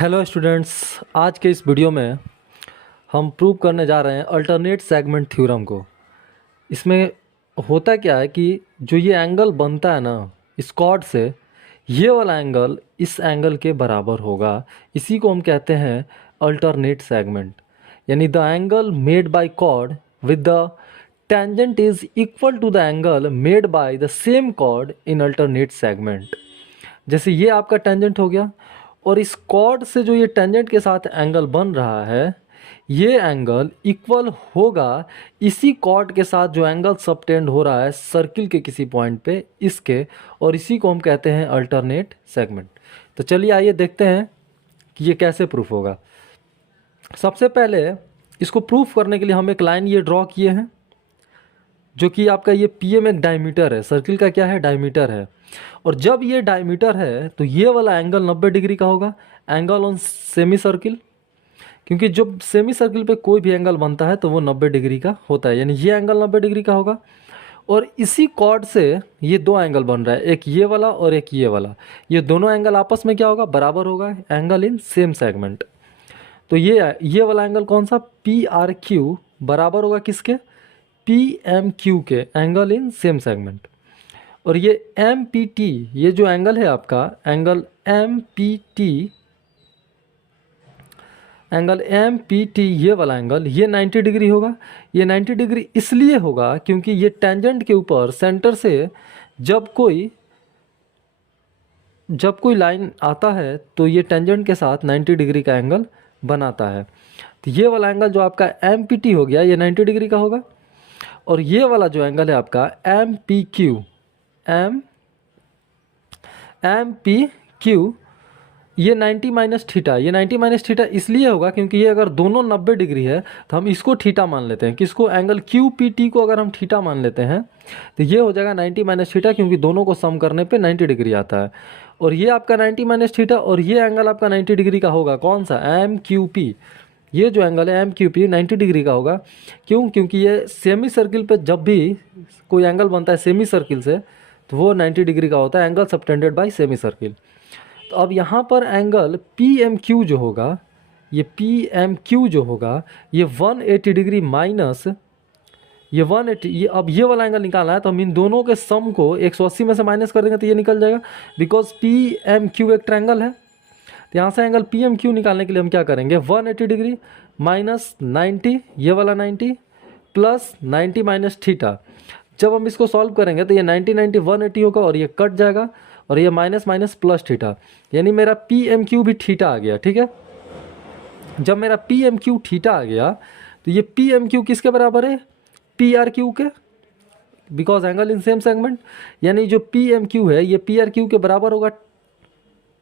Hello students, आज के इस वीडियो में हम प्रूव करने जा रहे हैं अल्टरनेट सेगमेंट थ्योरम को। इसमें होता क्या है कि जो ये एंगल बनता है ना इस कॉर्ड से, ये वाला एंगल इस एंगल के बराबर होगा। इसी को हम कहते हैं अल्टरनेट सेगमेंट। यानी the angle made by chord with the tangent is equal to the angle made by the same chord in alternate segment. जैसे ये आपका टेंजेंट हो गया और इस कॉर्ड से जो ये टेंजेंट के साथ एंगल बन रहा है, ये एंगल इक्वल होगा इसी कॉर्ड के साथ जो एंगल सबटेंड हो रहा है सर्किल के किसी पॉइंट पे इसके, और इसी को हम कहते हैं अल्टरनेट सेगमेंट। तो चलिए आइए देखते हैं कि ये कैसे प्रूफ होगा। सबसे पहले इसको प्रूफ करने के लिए हम एक लाइन ये ड्रॉ किए हैं, जो कि आपका ये पीएम एक डायमीटर है, सर्किल का क्या है, डायमीटर है। और जब ये डायमीटर है तो ये वाला एंगल 90 डिग्री का होगा, एंगल ऑन सेमी सर्किल। क्योंकि जब सेमी सर्किल पे कोई भी एंगल बनता है तो वो 90 डिग्री का होता है, यानी ये एंगल 90 डिग्री का होगा। और इसी कॉर्ड से ये दो एंगल बन रहा है, एक ये वाला और एक ये वाला। ये दोनों एंगल आपस में क्या होगा, बराबर होगा, एंगल इन सेम सेगमेंट। तो ये वाला एंगल कौन सा, पी आर क्यू बराबर होगा किसके, पी एम क्यू के, एंगल इन सेम सेगमेंट। और ये एम पी टी, ये जो एंगल है आपका angle M P T, angle M P T, ये वाला एंगल ये 90 डिग्री होगा। ये 90 डिग्री इसलिए होगा क्योंकि ये टेंजेंट के ऊपर सेंटर से जब कोई लाइन आता है तो ये टेंजेंट के साथ 90 डिग्री का एंगल बनाता है। तो ये वाला एंगल जो आपका एम पी टी हो गया ये 90 डिग्री का होगा। और ये वाला जो एंगल है आपका M P Q, M P Q, ये 90 माइनस थीटा, ये 90 माइनस थीटा इसलिए होगा क्योंकि ये अगर दोनों 90 डिग्री है तो हम इसको थीटा मान लेते हैं। किसको, एंगल क्यू पी टी को अगर हम थीटा मान लेते हैं तो ये हो जाएगा 90 माइनस थीटा, क्योंकि दोनों को सम करने पे 90 डिग्री आता है। और ये आपका 90 माइनस थीटा और ये एंगल आपका 90 डिग्री का होगा, कौन सा, एम क्यू पी। ये जो एंगल है एम क्यू पी 90 डिग्री का होगा। क्यों, क्योंकि ये सेमी सर्किल पे जब भी कोई एंगल बनता है सेमी सर्किल से तो वो 90 डिग्री का होता है, angle subtended bye semi circle. तो अब यहाँ पर एंगल पी एम क्यू जो होगा, ये पी एम क्यू जो होगा ये 180 डिग्री माइनस ये 180, ये अब ये वाला एंगल निकालना है तो हम इन दोनों के सम को 180 में से माइनस कर देंगे तो ये निकल जाएगा, बिकॉज पी एम क्यू एक ट्रायंगल है। तो यहाँ से एंगल पी एम क्यू निकालने के लिए हम क्या करेंगे, 180 डिग्री माइनस 90, ये वाला 90 प्लस 90 माइनस थीटा। जब हम इसको सॉल्व करेंगे तो ये 90 90 180 होगा और ये कट जाएगा और ये माइनस माइनस प्लस थीटा, यानी मेरा पी एम क्यू भी थीटा आ गया। ठीक है, जब मेरा पी एम क्यू थीटा आ गया तो ये पी एम क्यू किसके बराबर है, पी आर क्यू के, because angle in same segment. यानी जो पी एम क्यू है ये पी आर क्यू के बराबर होगा।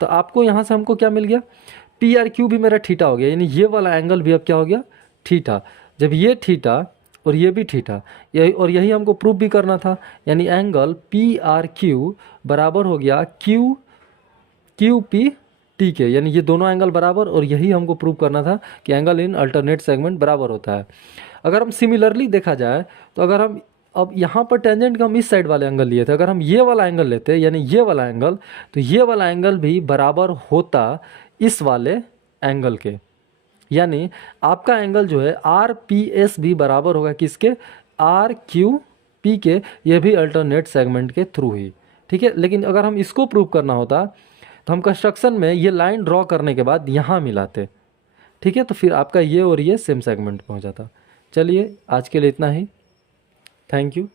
तो आपको यहाँ से हमको क्या मिल गया, पी आर क्यू भी मेरा थीटा हो गया, यानी ये वाला एंगल भी अब क्या हो गया, थीटा। जब ये थीटा और ये भी थीटा, यही हमको प्रूफ भी करना था, यानी एंगल पी आर क्यू बराबर हो गया क्यू पी टी के, यानी ये दोनों एंगल बराबर। और यही हमको प्रूव करना था कि एंगल इन अल्टरनेट सेगमेंट बराबर होता है। अगर हम सिमिलरली देखा जाए तो अगर हम अब यहाँ पर टेंजेंट का हम इस साइड वाले एंगल लिए थे, अगर हम ये वाला एंगल लेते यानी ये वाला एंगल, तो ये वाला एंगल भी बराबर होता इस वाले एंगल के। यानी आपका एंगल जो है आर पी एस भी बराबर होगा किसके, आर क्यू पी के, ये भी अल्टरनेट सेगमेंट के थ्रू ही। ठीक है, लेकिन अगर हम इसको प्रूव करना होता तो हम कंस्ट्रक्शन में ये लाइन ड्रॉ करने के बाद यहाँ मिलाते। ठीक है, तो फिर आपका ये और ये सेम सेगमेंट पहुँच जाता। चलिए आज के लिए इतना ही, थैंक यू।